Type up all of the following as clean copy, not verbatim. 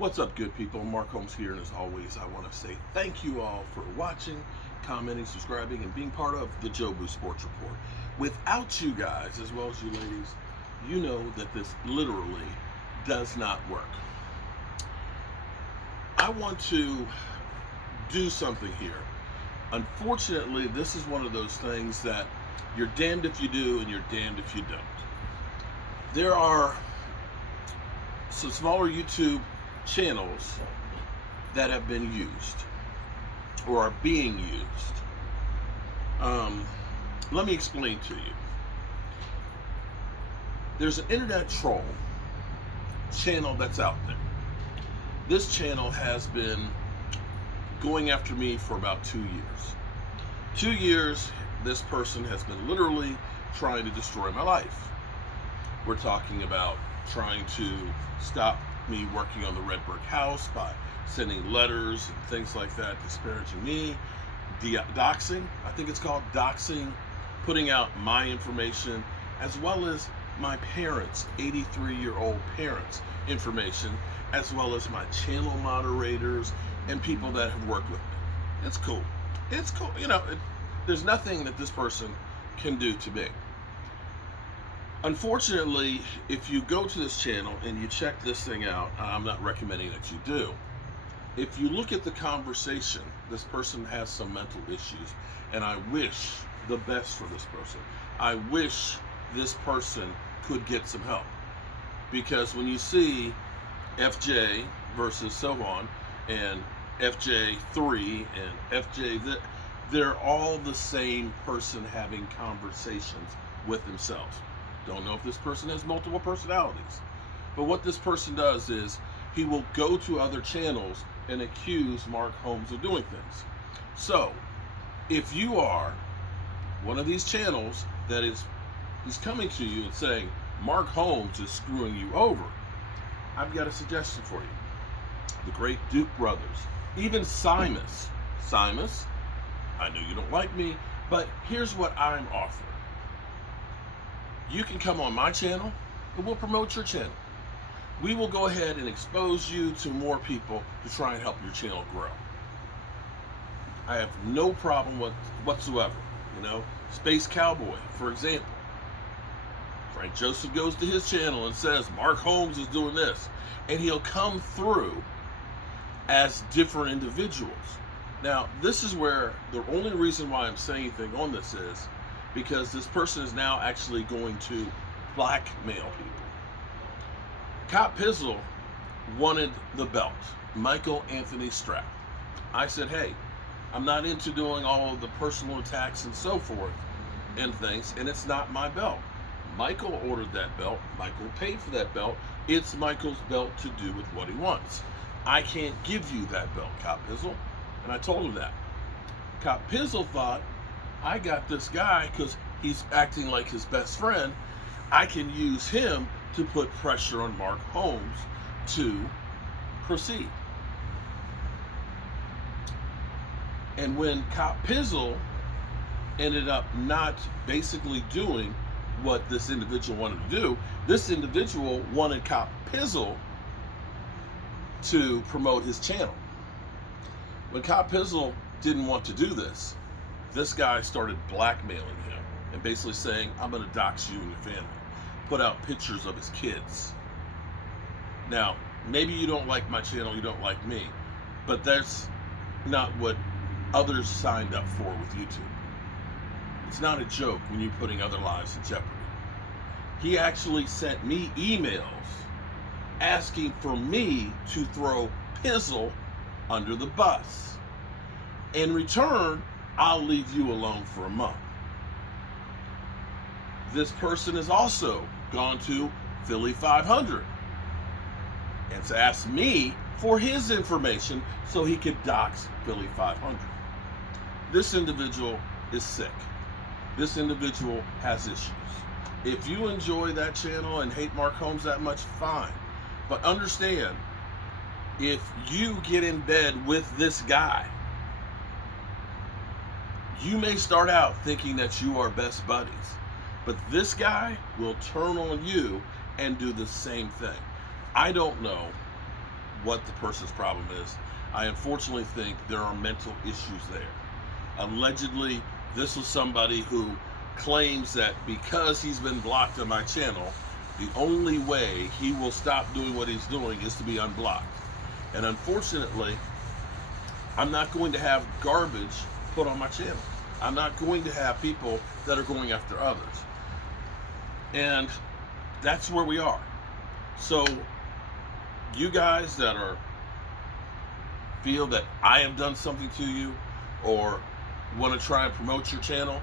What's up, good people? Mark Holmes here, and as always, I want to say thank you all for watching, commenting, subscribing, and being part of the Jobu Sports Report. Without you guys, as well as you ladies, you know that this literally does not work. I want to do something here. Unfortunately, this is one of those things that you're damned if you do and you're damned if you don't. There are some smaller YouTube channels that have been used or are being used. Let me explain to you. There's an internet troll channel that's out there. This channel has been going after me for about 2 years. 2 years, this person has been literally trying to destroy my life. We're talking about trying to stop me working on the red brick house by sending letters and things like that, disparaging me, doxing, I think it's called doxing, putting out my information, as well as my parents, 83-year-old parents' information, as well as my channel moderators and people that have worked with me. It's cool. It's cool. There's nothing that this person can do to me. Unfortunately, if you go to this channel and you check this thing out, I'm not recommending that you do. If you look at the conversation, this person has some mental issues, and I wish the best for this person. I wish this person could get some help. Because when you see FJ versus Sylvan and FJ3 and FJ, they're all the same person having conversations with themselves. Don't know if this person has multiple personalities. But what this person does is he will go to other channels and accuse Mark Holmes of doing things. So, if you are one of these channels that he's coming to you and saying, Mark Holmes is screwing you over, I've got a suggestion for you. The great Duke brothers, even Simus, I know you don't like me, but here's what I'm offering. You can come on my channel and we'll promote your channel. We will go ahead and expose you to more people to try and help your channel grow. I have no problem whatsoever. Space Cowboy, for example. Frank Joseph goes to his channel and says, Mark Holmes is doing this. And he'll come through as different individuals. Now, this is where the only reason why I'm saying anything on this is because this person is now actually going to blackmail people. Cop Pizzle wanted the belt, Michael Anthony Strap. I said, hey, I'm not into doing all of the personal attacks and so forth and things, and it's not my belt. Michael ordered that belt. Michael paid for that belt. It's Michael's belt to do with what he wants. I can't give you that belt, Cop Pizzle. And I told him that. Cop Pizzle thought, I got this guy because he's acting like his best friend. I can use him to put pressure on Mark Holmes to proceed. And when Cop Pizzle ended up not basically doing what this individual wanted to do, this individual wanted Cop Pizzle to promote his channel. When Cop Pizzle didn't want to do this guy started blackmailing him and basically saying, I'm going to dox you and your family. Put out pictures of his kids. Now, maybe you don't like my channel, you don't like me, but that's not what others signed up for with YouTube. It's not a joke when you're putting other lives in jeopardy. He actually sent me emails asking for me to throw Pizzle under the bus. In return, I'll leave you alone for a month. This person has also gone to Philly 500 and asked me for his information so he could dox Philly 500. This individual is sick. This individual has issues. If you enjoy that channel and hate Mark Holmes that much, fine. But understand, if you get in bed with this guy, you may start out thinking that you are best buddies, but this guy will turn on you and do the same thing. I don't know what the person's problem is. I unfortunately think there are mental issues there. Allegedly, this was somebody who claims that because he's been blocked on my channel, the only way he will stop doing what he's doing is to be unblocked. And unfortunately, I'm not going to have garbage put on my channel. I'm not going to have people that are going after others. And that's where we are. So you guys that feel that I have done something to you or want to try and promote your channel,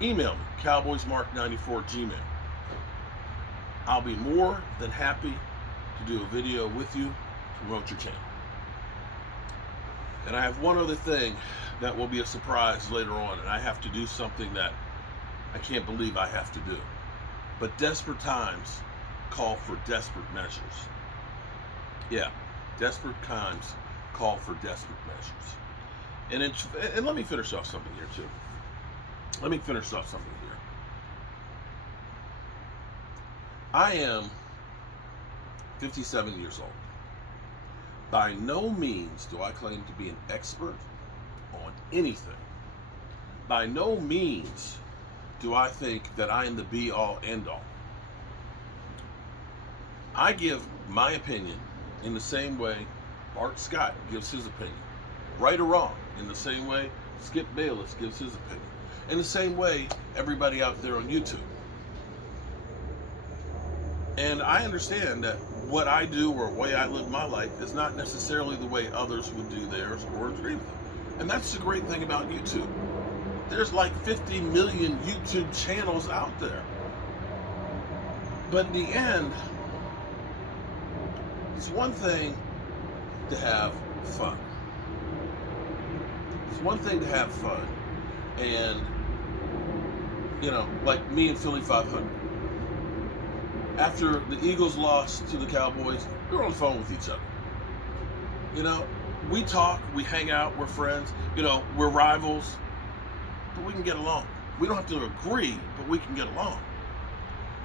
email me, cowboysmark94@gmail.com. I'll be more than happy to do a video with you to promote your channel. And I have one other thing that will be a surprise later on, and I have to do something that I can't believe I have to do. But desperate times call for desperate measures. Yeah, desperate times call for desperate measures. And let me finish off something here too. I am 57 years old. By no means do I claim to be an expert on anything. By no means do I think that I am the be-all, end-all. I give my opinion in the same way Bart Scott gives his opinion. Right or wrong, in the same way Skip Bayless gives his opinion. In the same way everybody out there on YouTube. And I understand that what I do or the way I live my life is not necessarily the way others would do theirs or agree with them. And that's the great thing about YouTube. There's like 50 million YouTube channels out there. But in the end, it's one thing to have fun. It's one thing to have fun. And, like me and Philly 500. After the Eagles lost to the Cowboys, we were on the phone with each other. We talk, we hang out, we're friends, we're rivals, but we can get along. We don't have to agree, but we can get along.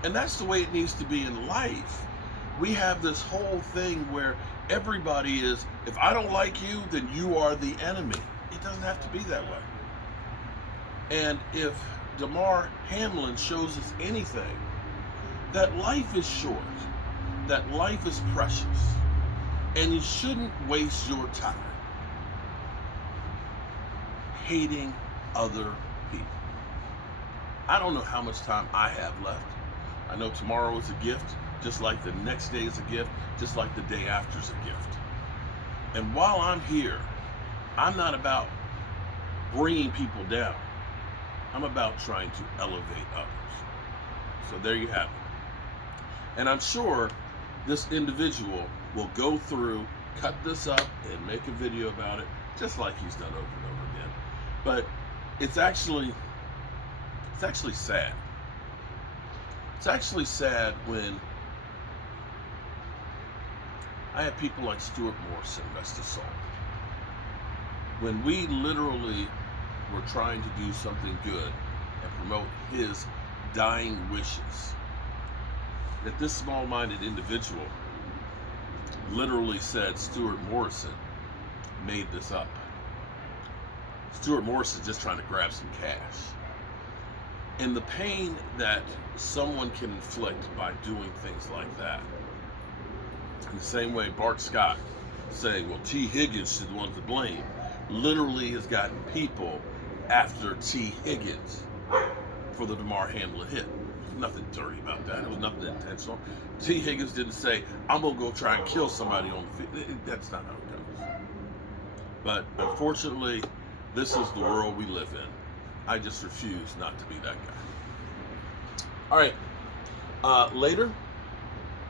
And that's the way it needs to be in life. We have this whole thing where everybody is, if I don't like you, then you are the enemy. It doesn't have to be that way. And if Damar Hamlin shows us anything, that life is short, that life is precious, and you shouldn't waste your time hating other people. I don't know how much time I have left. I know tomorrow is a gift, just like the next day is a gift, just like the day after is a gift. And while I'm here, I'm not about bringing people down. I'm about trying to elevate others. So there you have it. And I'm sure this individual will go through, cut this up, and make a video about it, just like he's done over and over again. But it's actually sad. It's actually sad when I have people like Stuart Morrison rest his soul. When we literally were trying to do something good and promote his dying wishes, that this small-minded individual literally said Stuart Morrison made this up. Stuart Morrison just trying to grab some cash. And the pain that someone can inflict by doing things like that. In the same way Bart Scott saying, well, T. Higgins is the one to blame, literally has gotten people after T. Higgins for the Damar Hamlin hit. Nothing dirty about that. It was nothing intentional. T. Higgins didn't say, I'm going to go try and kill somebody on the field. That's not how it goes. But unfortunately, this is the world we live in. I just refuse not to be that guy. All right. Later,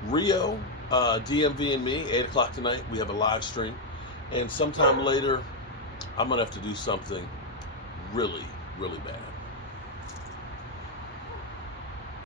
Rio, DMV and me, 8 o'clock tonight, we have a live stream. And sometime later, I'm going to have to do something really, really bad.